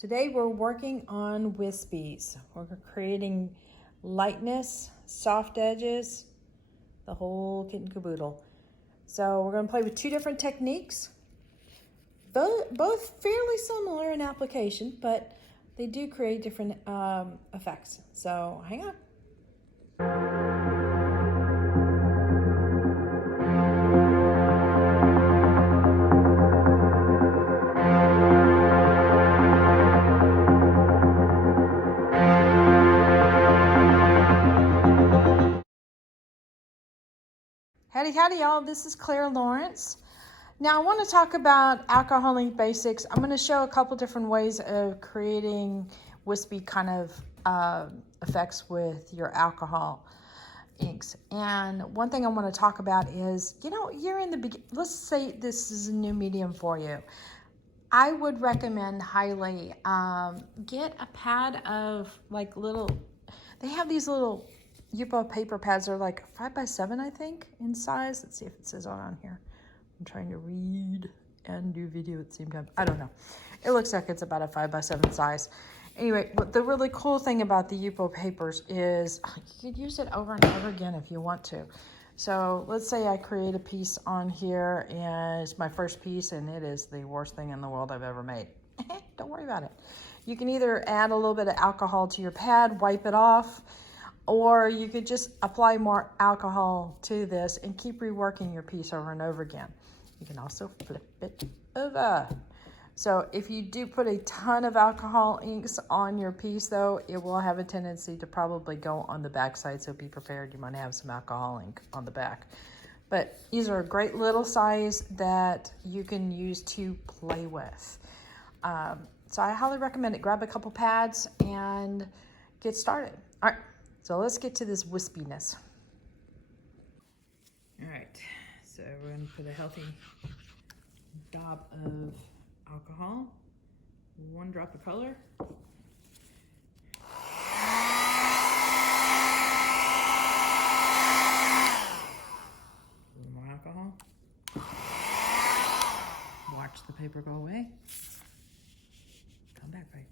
Today we're working on wispies. We're creating lightness, soft edges, the whole kit and caboodle. So we're going to play with two different techniques, both fairly similar in application, but they do create different effects. So hang on. Howdy, howdy, y'all. This is Clara Lawrence. Now, I want to talk about alcohol ink basics. I'm going to show a couple different ways of creating wispy kind of effects with your alcohol inks. And one thing I want to talk about is, you're in the beginning. Let's say this is a new medium for you. I would recommend highly get a pad of like they have these little Yupo paper pads. They're like 5x7, I think, in size. Let's see if it says on here. I'm trying to read and do video at the same time. I don't know. It looks like it's about a 5x7 size. Anyway, but the really cool thing about the Yupo papers is you could use it over and over again if you want to. So let's say I create a piece on here and it's my first piece and it is the worst thing in the world I've ever made. Don't worry about it. You can either add a little bit of alcohol to your pad, wipe it off, or you could just apply more alcohol to this and keep reworking your piece over and over again. You can also flip it over. So if you do put a ton of alcohol inks on your piece though, it will have a tendency to probably go on the back side. So be prepared, you might have some alcohol ink on the back. But these are a great little size that you can use to play with. So I highly recommend it. Grab a couple pads and get started. All right. So let's get to this wispiness. All right, so we're going to put a healthy dab of alcohol, 1 drop of color. A little more alcohol. Watch the paper go away. Come back, paper.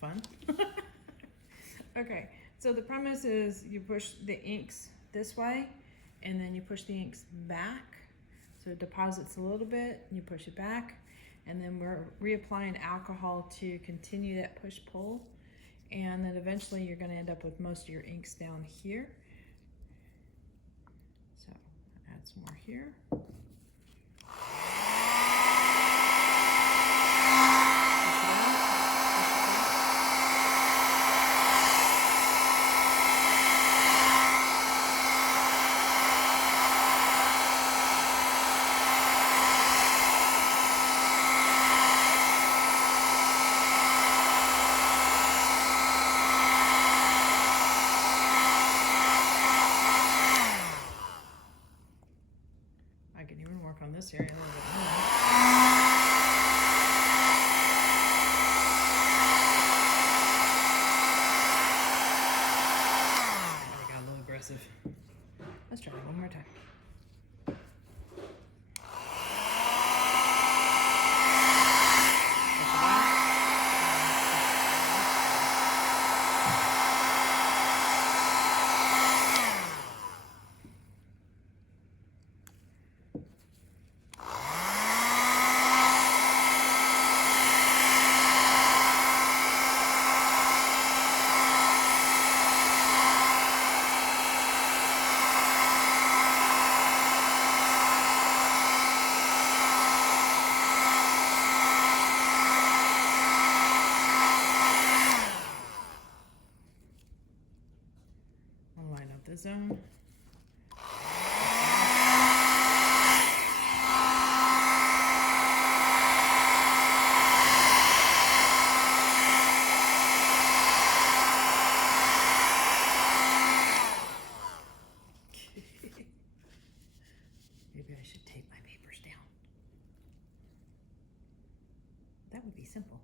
Fun. Okay, so the premise is you push the inks this way and then you push the inks back so it deposits a little bit and you push it back, and then we're reapplying alcohol to continue that push-pull, and then eventually you're going to end up with most of your inks down here. So add some more here. I can even work on this area a little bit more. I got a little aggressive. Let's try it one more time. Line up the zone. Maybe I should tape my papers down. That would be simple.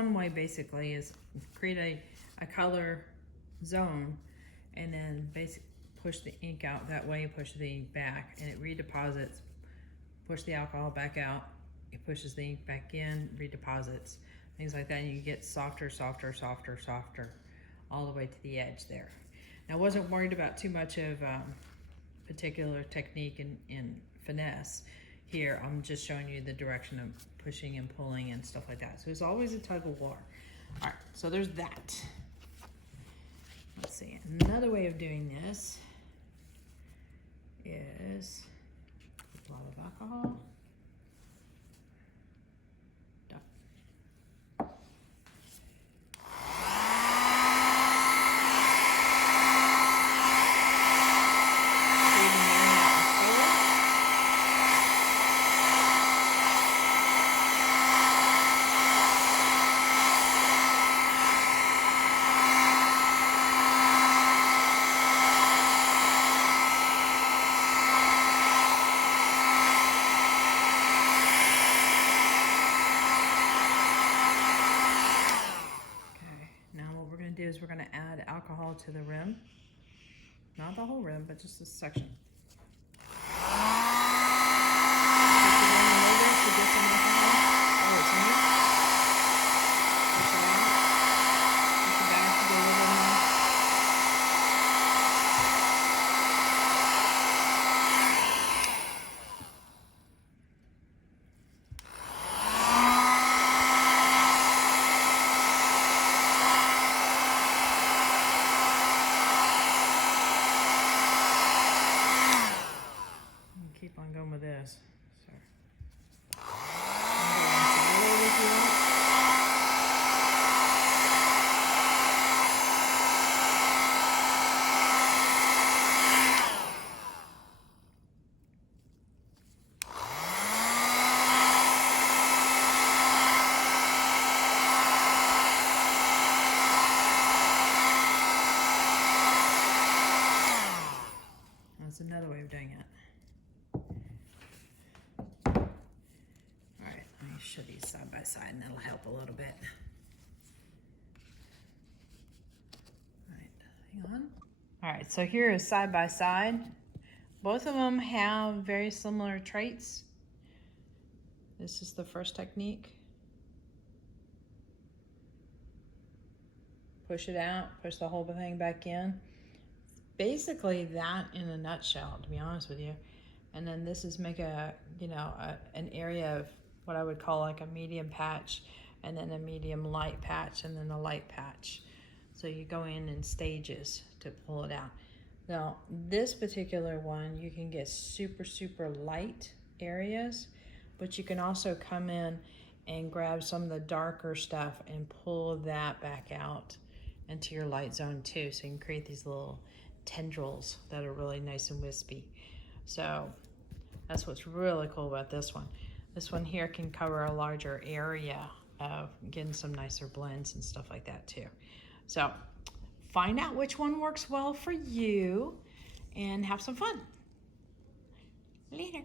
one way basically is create a color zone and then basically push the ink out that way, push the ink back and it redeposits. Push the alcohol back out, it pushes the ink back in, redeposits, things like that, and you get softer, softer, softer, softer, all the way to the edge there. Now I wasn't worried about too much of particular technique and finesse here. I'm just showing you the direction of pushing and pulling and stuff like that. So it's always a tug of war. All right, so there's that. Let's see, another way of doing this is a lot of alcohol. Done. Is we're going to add alcohol to the rim, not the whole rim, but just this section. Keep on going with this. So. That's another way of doing it. Show these side by side and that'll help a little bit. All right, hang on. All right, so here is side by side. Both of them have very similar traits. This is the first technique. Push it out, push the whole thing back in. Basically that in a nutshell, to be honest with you. And then this is make a, an area of what I would call like a medium patch, and then a medium light patch, and then a light patch. So you go in stages to pull it out. Now, this particular one, you can get super, super light areas, but you can also come in and grab some of the darker stuff and pull that back out into your light zone too. So you can create these little tendrils that are really nice and wispy. So that's what's really cool about this one. This one here can cover a larger area of getting some nicer blends and stuff like that too. So find out which one works well for you and have some fun. Later.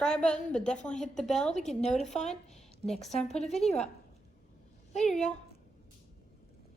Subscribe button, but definitely hit the bell to get notified next time I put a video up. Later, y'all.